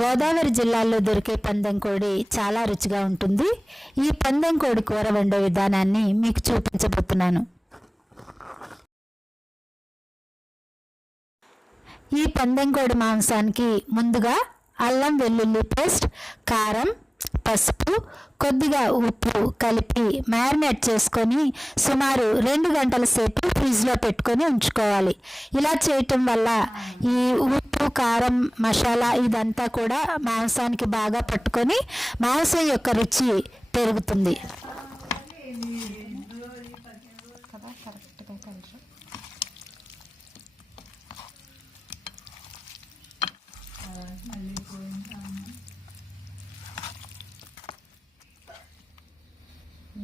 గోదావరి జిల్లాలో దొరికే పందెం కోడి చాలా రుచిగా ఉంటుంది. ఈ పందెం కోడి కూర వండే విధానాన్ని మీకు చూపించబోతున్నాను. ఈ పందెం కోడి మాంసానికి ముందుగా అల్లం వెల్లుల్లి పేస్ట్ కారం పసుపు కొద్దిగా ఉప్పు కలిపి మ్యారినేట్ చేసుకొని సుమారు రెండు గంటల సేపు ఫ్రిడ్జ్లో పెట్టుకొని ఉంచుకోవాలి. ఇలా చేయటం వల్ల ఈ ఉప్పు కారం మసాలా ఇదంతా కూడా మాంసానికి బాగా పట్టుకొని మాంసం యొక్క రుచి పెరుగుతుంది. మళ్ళీ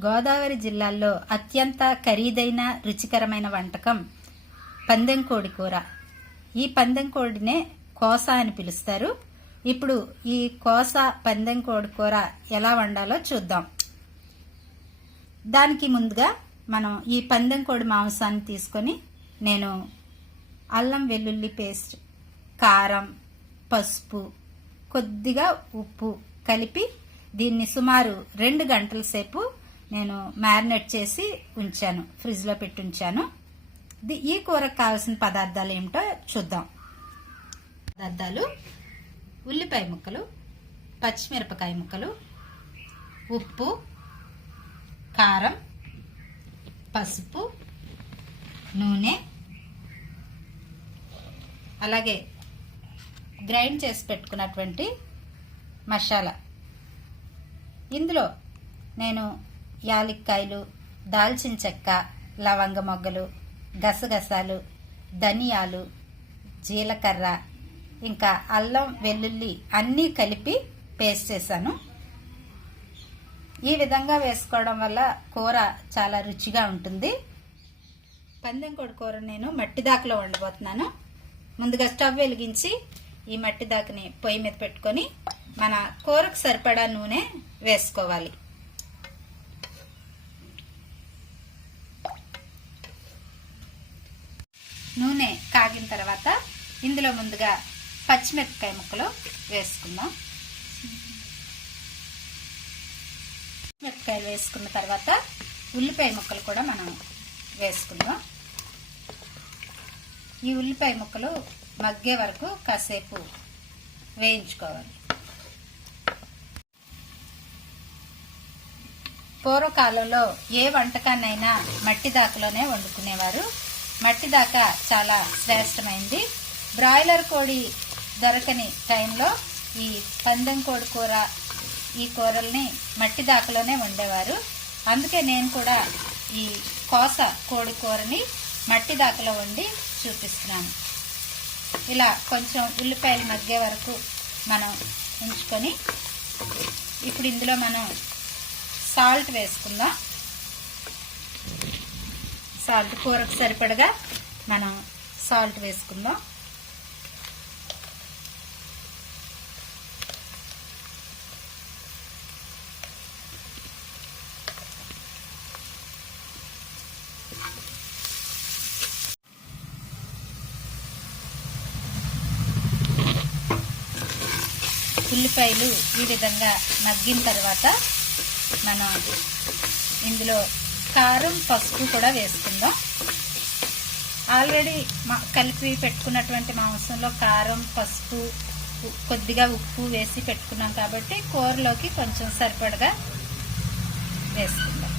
గోదావరి జిల్లాల్లో అత్యంత ఖరీదైన రుచికరమైన వంటకం పందెం కోడి కూర. ఈ పందెం కోడినే కోస అని పిలుస్తారు. ఇప్పుడు ఈ కోస పందెం కోడి కూర ఎలా వండాలో చూద్దాం. దానికి ముందుగా మనం ఈ పందెం కోడి మాంసాన్ని తీసుకొని నేను అల్లం వెల్లుల్లి పేస్ట్ కారం పసుపు కొద్దిగా ఉప్పు కలిపి దీన్ని సుమారు రెండు గంటల సేపు నేను మ్యారినేట్ చేసి ఉంచాను ఫ్రిడ్జ్లో పెట్టి ఉంచాను. ఈ కూరకు కావాల్సిన పదార్థాలు ఏమిటో చూద్దాం. పదార్థాలు ఉల్లిపాయ ముక్కలు పచ్చిమిరపకాయ ముక్కలు ఉప్పు కారం పసుపు నూనె అలాగే గ్రైండ్ చేసి పెట్టుకున్నటువంటి మసాలా. ఇందులో నేను యాలక్కాయలు దాల్చిన చెక్క లవంగ మొగ్గలు గసగసాలు ధనియాలు జీలకర్ర ఇంకా అల్లం వెల్లుల్లి అన్నీ కలిపి పేస్ట్ చేశాను. ఈ విధంగా వేసుకోవడం వల్ల కూర చాలా రుచిగా ఉంటుంది. పందెం కోడి కూర నేను మట్టి దాకలో వండబోతున్నాను. ముందుగా స్టవ్ వెలిగించి ఈ మట్టి దాకని పొయ్యి మీద పెట్టుకొని మన కూరకు సరిపడా నూనె వేసుకోవాలి. నూనె కాగిన తర్వాత ఇందులో ముందుగా పచ్చిమిరపకాయ ముక్కలు వేసుకుందాం. మిరపకాయలు వేసుకున్న తర్వాత ఉల్లిపాయ ముక్కలు కూడా మనం వేసుకుందాం. ఈ ఉల్లిపాయ ముక్కలు మగ్గే వరకు కాసేపు వేయించుకోవాలి. పూర్వకాలంలో ఏ వంటకాన్నైనా మట్టి దాకలోనే వండుకునేవారు. మట్టి దాకా చాలా శ్రేష్టమైంది. బ్రాయిలర్ కోడి దొరకని టైంలో ఈ పందెం కోడి కూర ఈ కూరల్ని మట్టి దాకలోనే వండేవారు. అందుకే నేను కూడా ఈ కోస కోడి కూరని మట్టి దాకలో వండి చూపిస్తున్నాను. ఇలా కొంచెం ఉల్లిపాయలు మగ్గే వరకు మనం ఉంచుకొని ఇప్పుడు ఇందులో మనం సాల్ట్ వేసుకుందాం. సాల్ట్ కూరకు సరిపడగా మనం సాల్ట్ వేసుకుందాం. ఉల్లిపాయలు ఈ విధంగా మగ్గిన తర్వాత మనం ఇందులో కారం పసుపు కూడా వేసుకుందాం. ఆల్రెడీ మా కలిపి పెట్టుకున్నటువంటి మాంసంలో కారం పసుపు కొద్దిగా ఉప్పు వేసి పెట్టుకున్నాం కాబట్టి కూరలోకి కొంచెం సరిపడగా వేసుకుందాం.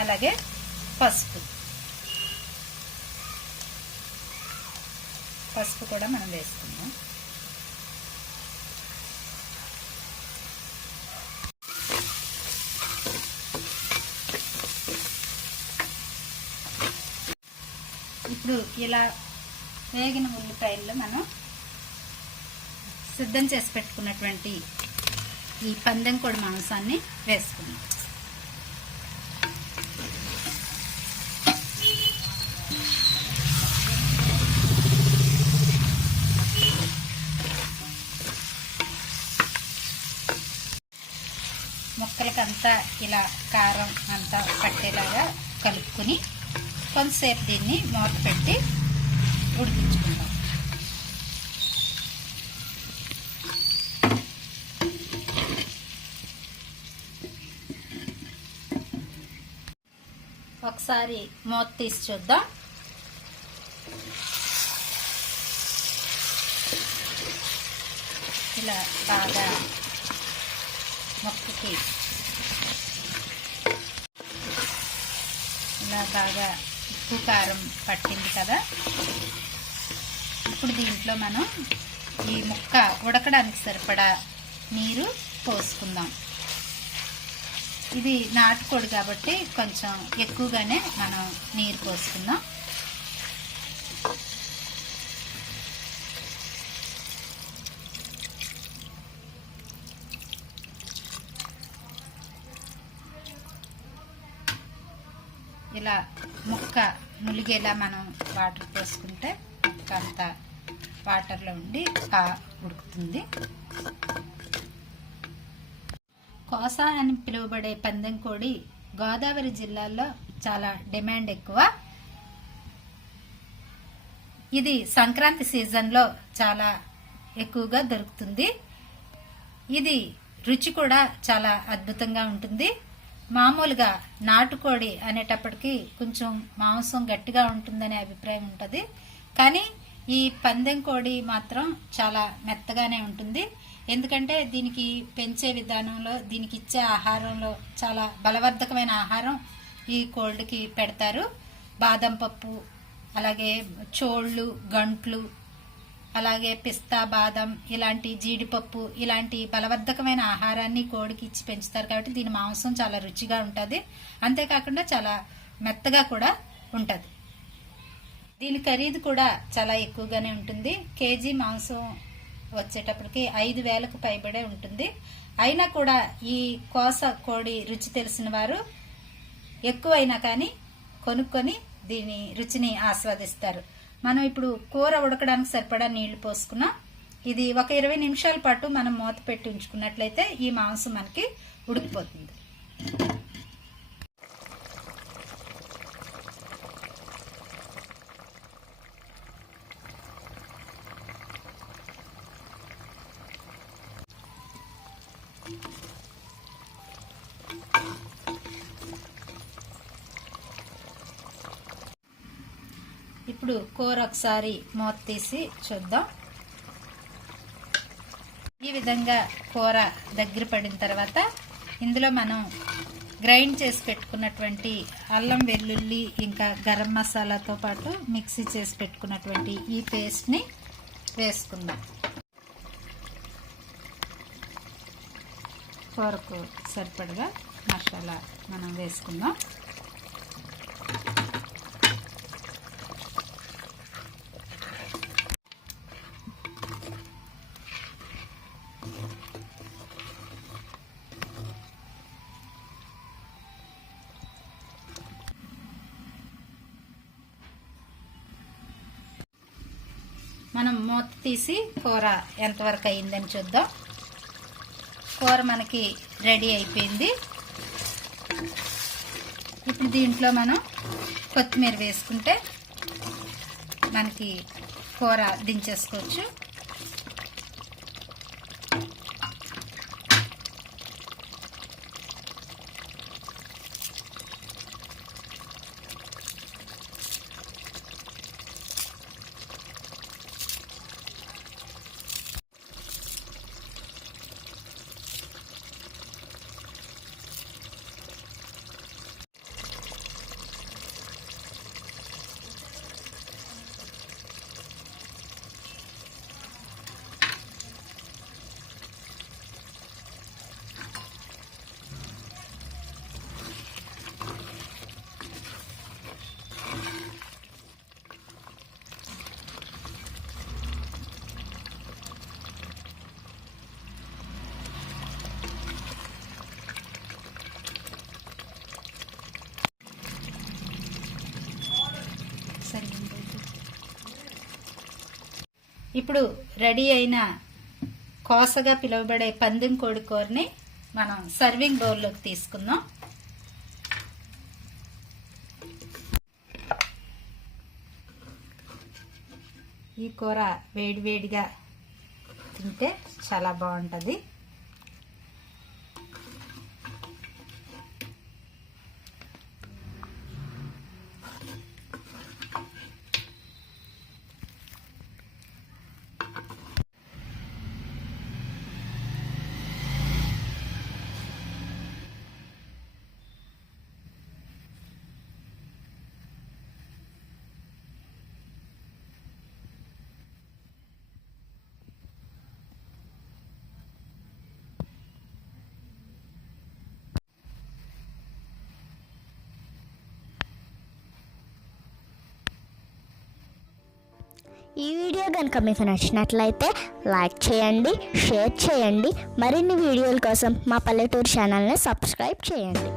అలాగే పసుపు. పసుపు కూడా మనం వేసుకుందాం. ఇప్పుడు ఇలా వేగిన ఉల్లిపాయల్లో మనం సిద్ధం చేసి పెట్టుకున్నటువంటి ఈ పందెం కోడి మాంసాన్ని వేసుకున్నాం ముక్కలకంతా ఇలా కారం అంతా పట్టేలాగా కలుపుకుని కొంతసేపు దీన్ని మూత పెట్టి ఉడికించుకుందాం. ఒకసారి మూత తీసి చూద్దాం. ఇలా బాగా మొక్కకి ఇలా బాగా ఉప్పు కారం పట్టింది కదా. ఇప్పుడు దీంట్లో మనం ఈ ముక్క ఉడకడానికి సరిపడా నీరు పోసుకుందాం. ఇది నాటుకోడి కాబట్టి కొంచెం ఎక్కువగానే మనం నీరు పోసుకుందాం ఇలా ముక్క ములిగేలా మనం వాటర్ పోసుకుంటే ముక్క వాటర్లో ఉండి ఉడుకుతుంది. కోస అని పిలువబడే పందెం కోడి గోదావరి జిల్లాలో చాలా డిమాండ్ ఎక్కువ. ఇది సంక్రాంతి సీజన్లో చాలా ఎక్కువగా దొరుకుతుంది. ఇది రుచి కూడా చాలా అద్భుతంగా ఉంటుంది. మామూలుగా నాటుకోడి అనేటప్పటికి కొంచెం మాంసం గట్టిగా ఉంటుందనే అభిప్రాయం ఉంటుంది. కానీ ఈ పందెం కోడి మాత్రం చాలా మెత్తగానే ఉంటుంది. ఎందుకంటే దీనికి పెంచే విధానంలో దీనికి ఇచ్చే ఆహారంలో చాలా బలవర్ధకమైన ఆహారం ఈ కోల్డ్కి పెడతారు. బాదం పప్పు అలాగే చోళ్ళు గంట్లు అలాగే పిస్తా బాదం ఇలాంటి జీడిపప్పు ఇలాంటి బలవర్ధకమైన ఆహారాన్ని కోడికి ఇచ్చి పెంచుతారు కాబట్టి దీని మాంసం చాలా రుచిగా ఉంటుంది. అంతేకాకుండా చాలా మెత్తగా కూడా ఉంటుంది. దీని ఖరీదు కూడా చాలా ఎక్కువగానే ఉంటుంది. కేజీ మాంసం వచ్చేటప్పటికి ఐదు వేలకు పైబడే ఉంటుంది. అయినా కూడా ఈ కోస కోడి రుచి తెలిసిన వారు ఎక్కువైనా కానీ కొనుక్కొని దీని రుచిని ఆస్వాదిస్తారు. మనం ఇప్పుడు కూర ఉడకడానికి సరిపడా నీళ్ళు పోసుకున్నాం ఇది ఒక ఇరవై నిమిషాల పాటు మనం మూత పెట్టి ఉంచుకున్నట్లయితే ఈ మాంసం మనకి ఉడికిపోతుంది. ఇప్పుడు కూర ఒకసారి మూత తీసి చూద్దాం. ఈ విధంగా కూర దగ్గర పడిన తర్వాత ఇందులో మనం గ్రైండ్ చేసి పెట్టుకున్నటువంటి అల్లం వెల్లుల్లి ఇంకా గరం మసాలాతో పాటు మిక్సీ చేసి పెట్టుకున్నటువంటి ఈ పేస్ట్ని వేసుకుందాం. కూరకు సరిపడగా మసాలా మనం వేసుకుందాం. మనం మూత తీసి కూర ఎంతవరకు అయిందని చూద్దాం. కూర మనకి రెడీ అయిపోయింది. ఇప్పుడు దీంట్లో మనం కొత్తిమీర వేసుకుంటే మనకి కూర దించేసుకోవచ్చు. ఇప్పుడు రెడీ అయిన కోసగా పిలువబడే పందెం కోడి కూరని మనం సర్వింగ్ బౌల్లోకి తీసుకుందాం. ఈ కూర వేడివేడిగా తింటే చాలా బాగుంటుంది. ఈ వీడియో కనుక మీకు నచ్చినట్లయితే లైక్ చేయండి షేర్ చేయండి. మరిన్ని వీడియోల కోసం మా పల్లెటూరు ఛానల్ని సబ్స్క్రైబ్ చేయండి.